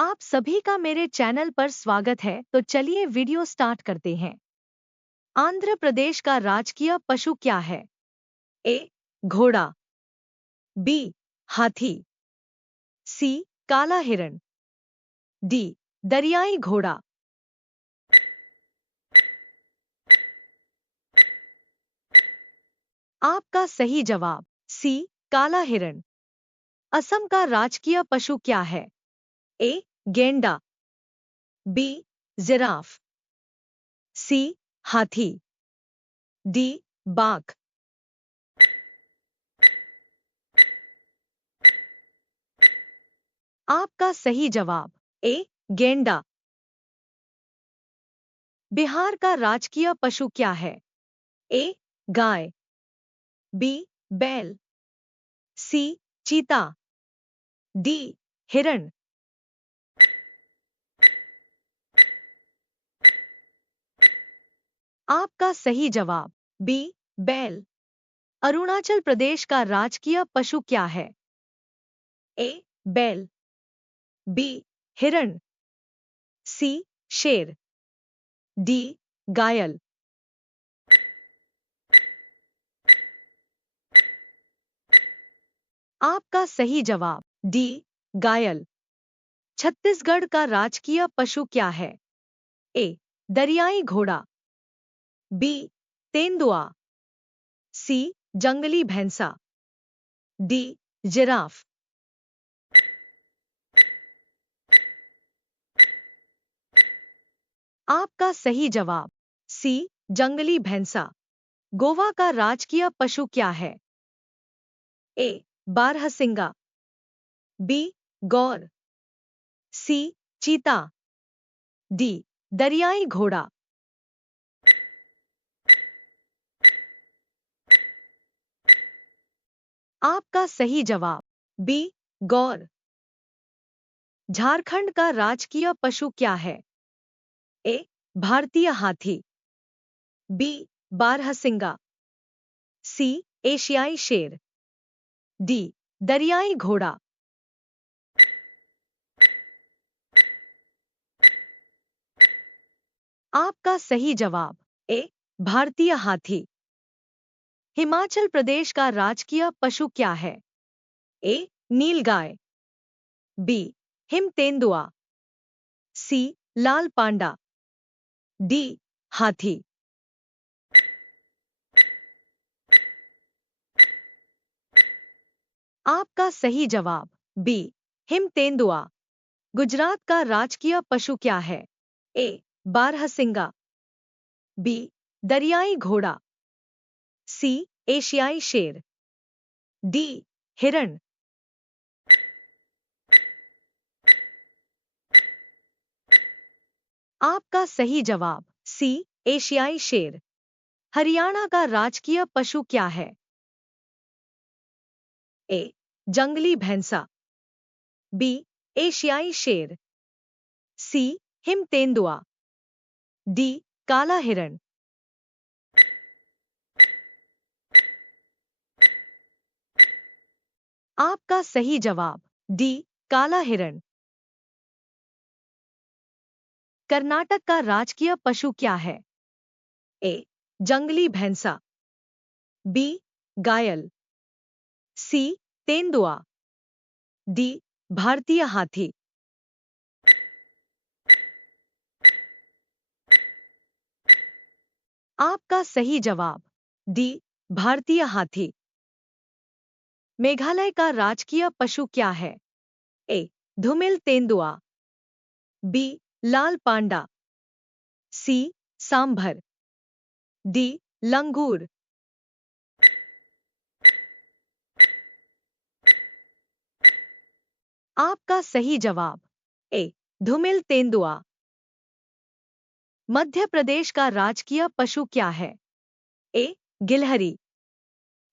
आप सभी का मेरे चैनल पर स्वागत है। तो चलिए वीडियो स्टार्ट करते हैं। आंध्र प्रदेश का राजकीय पशु क्या है? ए. घोड़ा, बी. हाथी, सी. काला हिरण, डी. दरियाई घोड़ा। आपका सही जवाब सी. काला हिरण। असम का राजकीय पशु क्या है? ए. गेंडा, बी. जिराफ, सी. हाथी, डी. बाघ। आपका सही जवाब ए. गेंडा। बिहार का राजकीय पशु क्या है? ए. गाय, बी. बैल, सी. चीता, डी. हिरण। आपका सही जवाब बी. बैल। अरुणाचल प्रदेश का राजकीय पशु क्या है? ए. बैल, बी. हिरण, सी. शेर, डी. गायल। आपका सही जवाब डी. गायल। छत्तीसगढ़ का राजकीय पशु क्या है? ए. दरियाई घोड़ा, बी. तेंदुआ, सी. जंगली भैंसा, डी. जिराफ। आपका सही जवाब सी. जंगली भैंसा। गोवा का राजकीय पशु क्या है? ए. बारहसिंगा, बी. गौर, सी. चीता, डी. दरियाई घोड़ा। आपका सही जवाब बी. गौर। झारखंड का राजकीय पशु क्या है? ए. भारतीय हाथी, बी. बारहसिंगा, सी. एशियाई शेर, डी. दरियाई घोड़ा। आपका सही जवाब ए. भारतीय हाथी। हिमाचल प्रदेश का राजकीय पशु क्या है? ए. नीलगाय, बी. हिम तेंदुआ, सी. लाल पांडा, डी. हाथी। आपका सही जवाब बी. हिम तेंदुआ। गुजरात का राजकीय पशु क्या है? ए. बारहसिंगा, बी. दरियाई घोड़ा, सी. एशियाई शेर, डी. हिरण। आपका सही जवाब सी. एशियाई शेर। हरियाणा का राजकीय पशु क्या है? ए. जंगली भैंसा, बी. एशियाई शेर, सी. हिम तेंदुआ, डी. काला हिरण। आपका सही जवाब डी. काला हिरण। कर्नाटक का राजकीय पशु क्या है? ए. जंगली भैंसा, बी. गायल, सी. तेंदुआ, डी. भारतीय हाथी। आपका सही जवाब डी. भारतीय हाथी। मेघालय का राजकीय पशु क्या है? ए. धुमिल तेंदुआ, बी. लाल पांडा, सी. सांभर, डी. लंगूर। आपका सही जवाब ए. धुमिल तेंदुआ। मध्य प्रदेश का राजकीय पशु क्या है? ए. गिलहरी,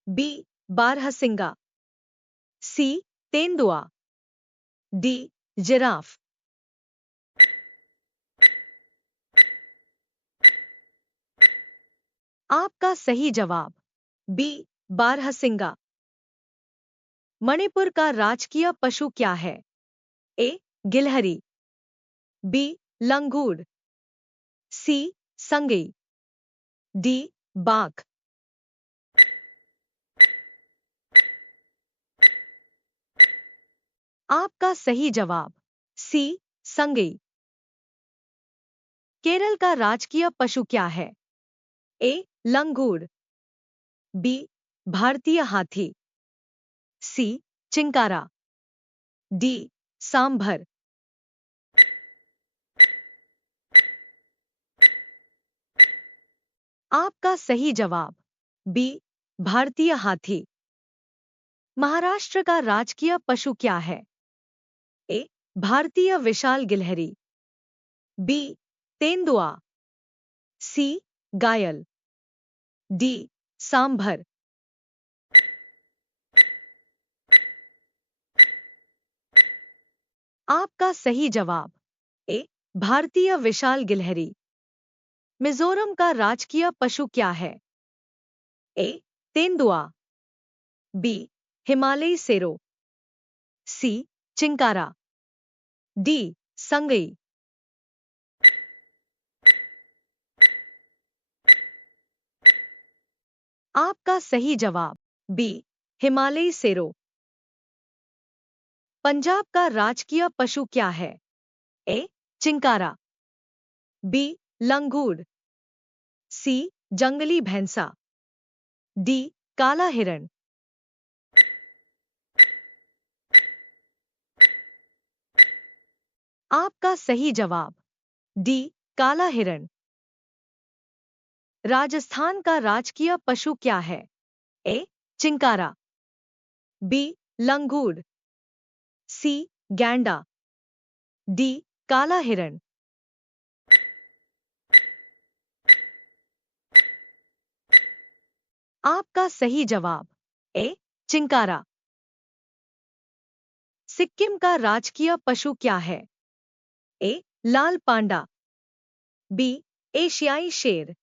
बी. बारहसिंगा, सी. तेंदुआ, डी. जिराफ। आपका सही जवाब बी. बारहसिंगा। मणिपुर का राजकीय पशु क्या है? ए. गिलहरी, बी लंगूर, सी संगई, डी बाघ। आपका सही जवाब सी संगई। केरल का राजकीय पशु क्या है? ए लंगूर, बी भारतीय हाथी, सी चिंकारा, डी सांभर। आपका सही जवाब बी भारतीय हाथी। महाराष्ट्र का राजकीय पशु क्या है? ए भारतीय विशाल गिलहरी, बी तेंदुआ, सी गायल, डी सांभर। आपका सही जवाब ए भारतीय विशाल गिलहरी। मिजोरम का राजकीय पशु क्या है? ए तेंदुआ, बी हिमालयी सेरो, सी चिंकारा, डी संगई। आपका सही जवाब बी हिमालयी सेरो। पंजाब का राजकीय पशु क्या है? ए चिंकारा, बी लंगूर, सी जंगली भैंसा, डी काला हिरण। आपका सही जवाब डी काला हिरण। राजस्थान का राजकीय पशु क्या है? ए चिंकारा, बी लंगूर, सी गैंडा, डी काला हिरण। आपका सही जवाब ए चिंकारा। सिक्किम का राजकीय पशु क्या है? ए लाल पांडा, बी एशियाई शेर,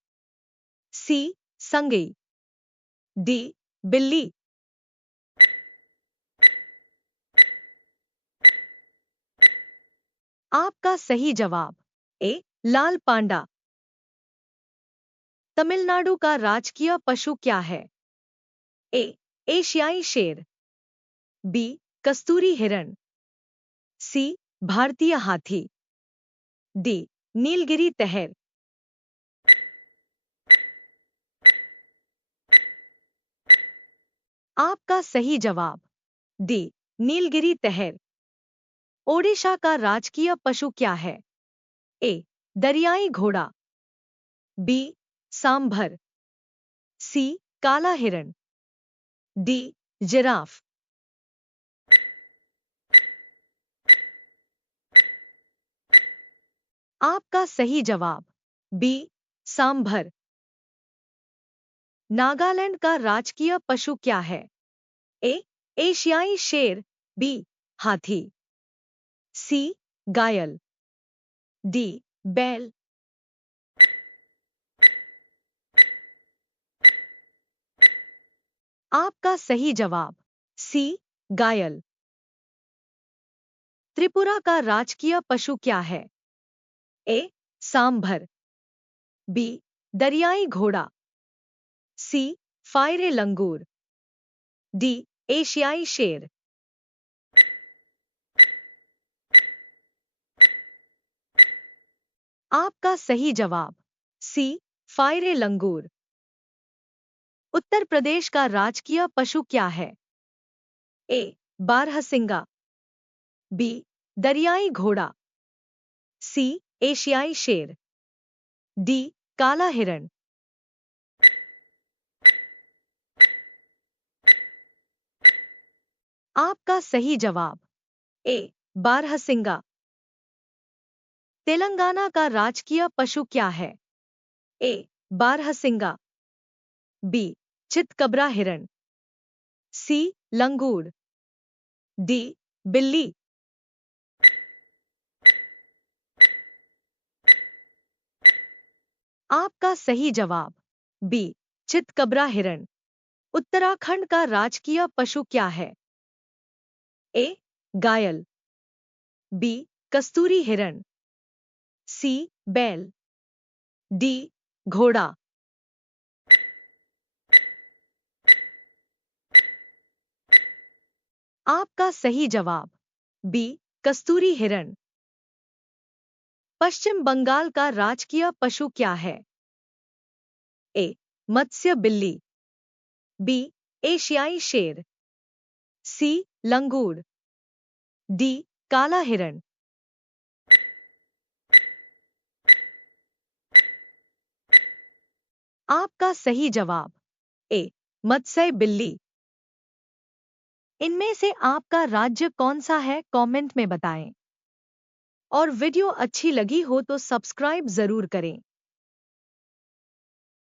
सी संगई, डी बिल्ली। आपका सही जवाब ए लाल पांडा। तमिलनाडु का राजकीय पशु क्या है? ए एशियाई शेर, बी कस्तूरी हिरण, सी भारतीय हाथी, डी नीलगिरी तहर। आपका सही जवाब डी नीलगिरी तहर। ओडिशा का राजकीय पशु क्या है? ए दरियाई घोड़ा, बी सांभर, सी काला हिरण, डी जिराफ। आपका सही जवाब बी सांभर। नागालैंड का राजकीय पशु क्या है? ए एशियाई शेर, बी हाथी, सी गायल, डी बैल। आपका सही जवाब सी गायल। त्रिपुरा का राजकीय पशु क्या है? ए सांभर, बी दरियाई घोड़ा, सी फायरे लंगूर, डी एशियाई शेर। आपका सही जवाब सी फायरे लंगूर। उत्तर प्रदेश का राजकीय पशु क्या है? ए बारहसिंगा, बी दरियाई घोड़ा, सी एशियाई शेर, डी काला हिरण। आपका सही जवाब ए बारहसिंगा। तेलंगाना का राजकीय पशु क्या है? ए बारहसिंगा, बी चितकबरा हिरण, सी लंगूर, डी बिल्ली। आपका सही जवाब बी चितकबरा हिरण। उत्तराखंड का राजकीय पशु क्या है? ए गायल, बी कस्तूरी हिरण, सी बैल, डी घोड़ा। आपका सही जवाब बी कस्तूरी हिरण। पश्चिम बंगाल का राजकीय पशु क्या है? ए मत्स्य बिल्ली, बी एशियाई शेर, सी लंगूर, डी काला हिरण। आपका सही जवाब ए मत्स्य बिल्ली। इनमें से आपका राज्य कौन सा है, कमेंट में बताएं। और वीडियो अच्छी लगी हो तो सब्सक्राइब जरूर करें।